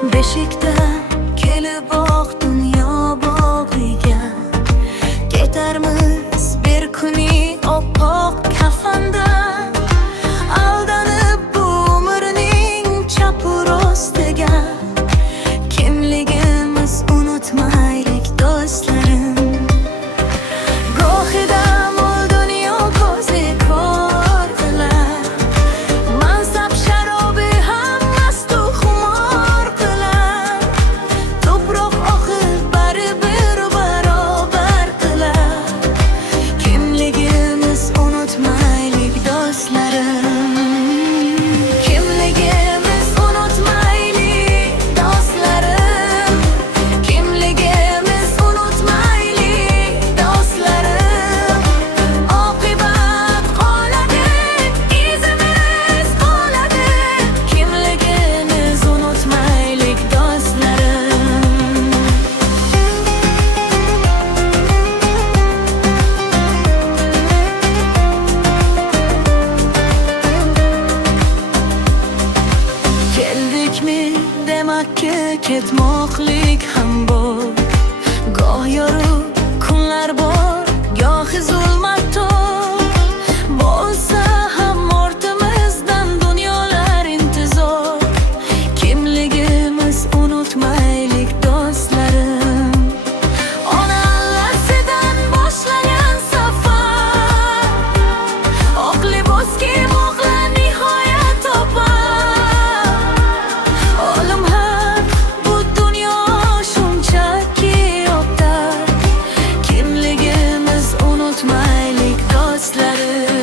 Beshikdan kelib oq dunyo bog'iga ketarmiz bir kuni oppoq kafanda. Aldanib bu umrning chapur ostiga kimligimiz unutmaylik do'stlarim. Gohida mol dunyo ko'zi ko'rdilar, mansab sharobi hammastu xumor qilar. To'proq oqib baribir barobar qilar, kimligimiz unutmaylik do'stlarim. Kimligimiz unutmaylik do'stlarim. Kimligimiz unutmaylik do'stlarim. Oqibat qoladi, izimiz qoladi. Kimligimiz unutmaylik do'stlarim. Keldikmi demakki ketmoqlik ham bor. Goh yorug' kunlar bor, gohi zulmat tor. Bo'lsa ham ortimizdan dunyolar intizor. Kimligimiz unutmaylik do'stlarim. Ona allasidan boshlangan safar, oq libos kiyib oqlar nihoyat topar. Olim ham bu dunyo shunchaki yoptar. Kimligimiz unutmaylik do'stlarim.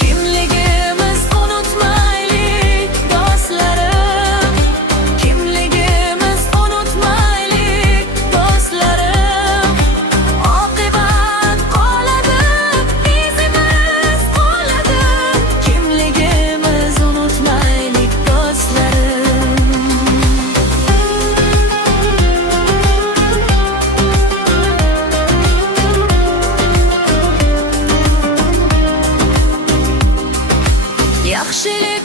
Kimligimiz unutmaylik do'stlarim. Kimligimiz unutmaylik do'stlarim. Oqibat qoladi, izimiz qoladi. Kimligimiz unutmaylik do'stlarim. Yaxshilik